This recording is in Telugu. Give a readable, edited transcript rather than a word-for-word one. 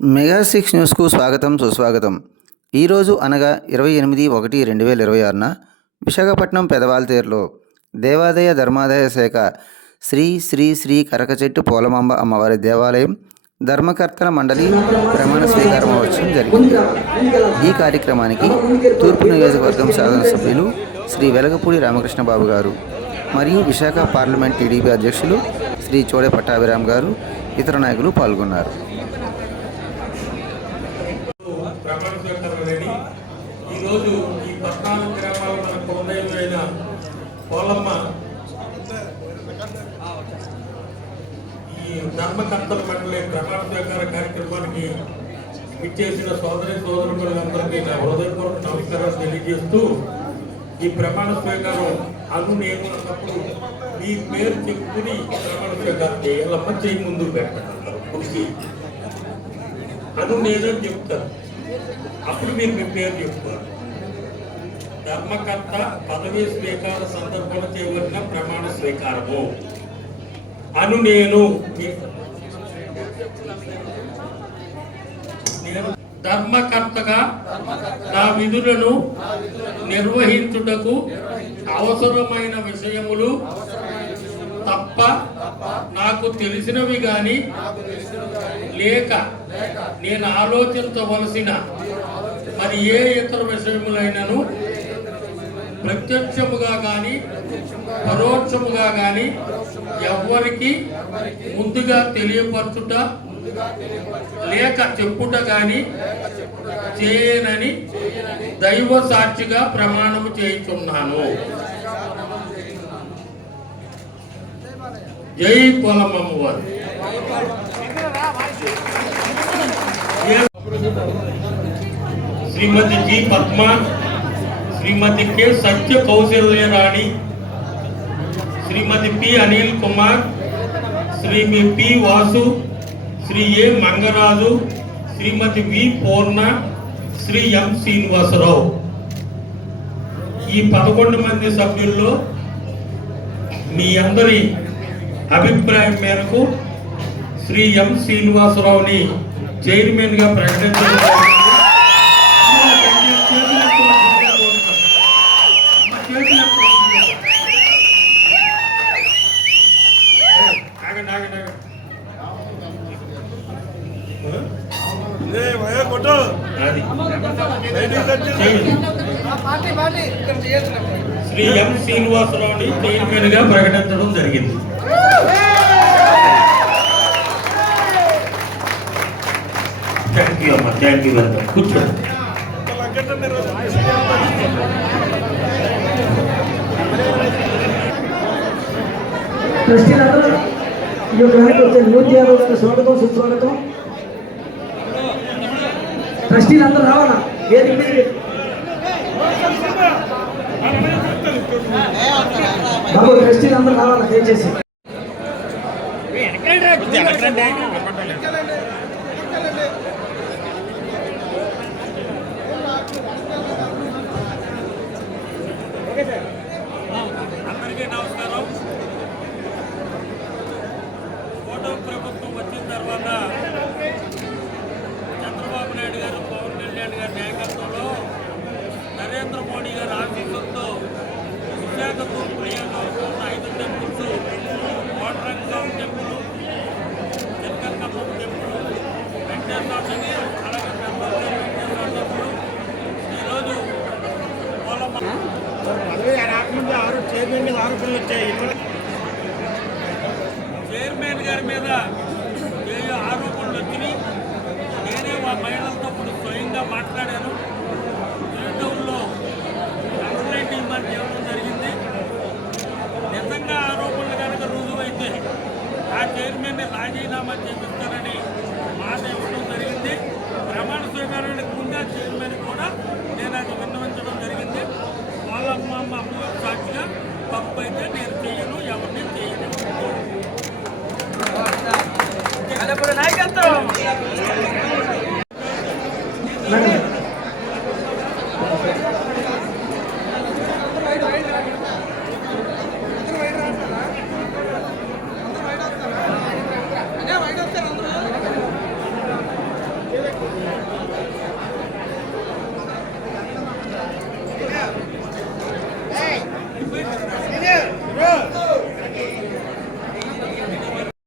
మెగా6 న్యూస్కు స్వాగతం సుస్వాగతం. ఈరోజు అనగా 28/1/2026న విశాఖపట్నం పెదవాల్తేరులో దేవాదాయ ధర్మాదాయ శాఖ శ్రీ శ్రీ శ్రీ కరకచెట్టు పోలమాంబ అమ్మవారి దేవాలయం ధర్మకర్తల మండలి ప్రమాణ స్వీకార మహోత్సవం జరిగింది. ఈ కార్యక్రమానికి తూర్పు నియోజకవర్గం శాసనసభ్యులు శ్రీ వెలగపూడి రామకృష్ణ బాబు గారు మరియు విశాఖ పార్లమెంట్ టీడీపీ అధ్యక్షులు శ్రీ చోడే పట్టాభిరామ్ గారు ఇతర నాయకులు పాల్గొన్నారు. ఈరోజు ఈ 14 గ్రామాల మన కులదైవమైన పోలమ్మ ఈ ధర్మకర్తల మండలి ప్రమాణ స్వీకార కార్యక్రమానికి ఇచ్చేసిన సోదరులందరికీ నా హృదయపూర్వక నమస్కారాలు తెలియజేస్తూ, ఈ ప్రమాణ స్వీకారం నేను అన్నప్పుడు మీ పేరు చెప్పుకుని ప్రమాణ స్వీకారం చేయాలమ్మ, చేయి ముందుకు పెట్టండి. నేనే చెప్తాను, అప్పుడు మీరు మీ పేరు చెప్తారు. ధర్మకర్త పదవీ స్వీకార సందర్భంలో చేయవలసిన ప్రమాణ స్వీకారము నేను ధర్మకర్తగా నా విధులను నిర్వహించుటకు అవసరమైన విషయములు తప్ప నాకు తెలిసినవి గాని లేక నేను ఆలోచించవలసిన మరి ఏ ఇతర విషయములైనను ప్రత్యక్షముగా గాని పరోక్షముగా గాని ఎవ్వరికి ముందుగా తెలియపరచుట లేక చెప్పుట గాని చేయనని దైవ సాక్షిగా ప్రమాణము చేయుచున్నాను. జై పోలమ్మవారు. శ్రీమతి జి పద్మ, శ్రీమతి కె సత్య కౌశల్య రాణి, శ్రీమతి పి అనిల్ కుమార్, శ్రీ పి వాసు, శ్రీ ఏ మంగరాజు, శ్రీమతి వి పూర్ణ, శ్రీ ఎం శ్రీనివాసరావు. ఈ 11 మంది సభ్యుల్లో మీ అందరి అభిప్రాయం మేరకు శ్రీ ఎం శ్రీనివాసరావుని చైర్మన్ గా ప్రకటించడం జరిగింది. శ్రీ ఎం శ్రీనివాసరావుని చైర్మన్ గా ప్రకటించడం జరిగింది. థ్యాంక్ యూ అమ్మా, థ్యాంక్ యూ వెరీ మచ్. కూర్చోండి. ట్రస్టీలందరూ ఈ యొక్క వచ్చే మూర్తి యాదవ్ గారికి స్వాగతం సుస్వాగతం. ట్రస్టీలందరూ రావాలా వేదిక మీద. బాబు ట్రస్టీలందరూ రావాలా దయచేసి. అందరికీ నమస్కారం. కోటం ప్రభుత్వం వచ్చిన తర్వాత చంద్రబాబు నాయుడు గారు, పవన్ కళ్యాణ్ గారి నాయకత్వంలో, నరేంద్ర మోడీ గారి ఆశీస్సులతో విశాఖ తూర్పు నియోజకవర్గం 5 టెంపుల్స్, కోటరంగం టెంపుల్, చిలకలకమ్మ టెంపుల్, వెంకటేశ్వర శని, అలాగే వెంకటేశ్వర టెంపుల్ ఈరోజు చైర్మన్ గారి మీద ఏ ఆరోపణలు వచ్చినాయి. నేనే ఆ మహిళలతో ఇప్పుడు స్వయంగా మాట్లాడాను. లాక్డౌన్లో కంప్లైంట్ ఇవ్వమని చెప్పడం జరిగింది. నిజంగా ఆరోపణలు కనుక రుజువైతే ఆ చైర్మన్ని రాజీనామా చేసి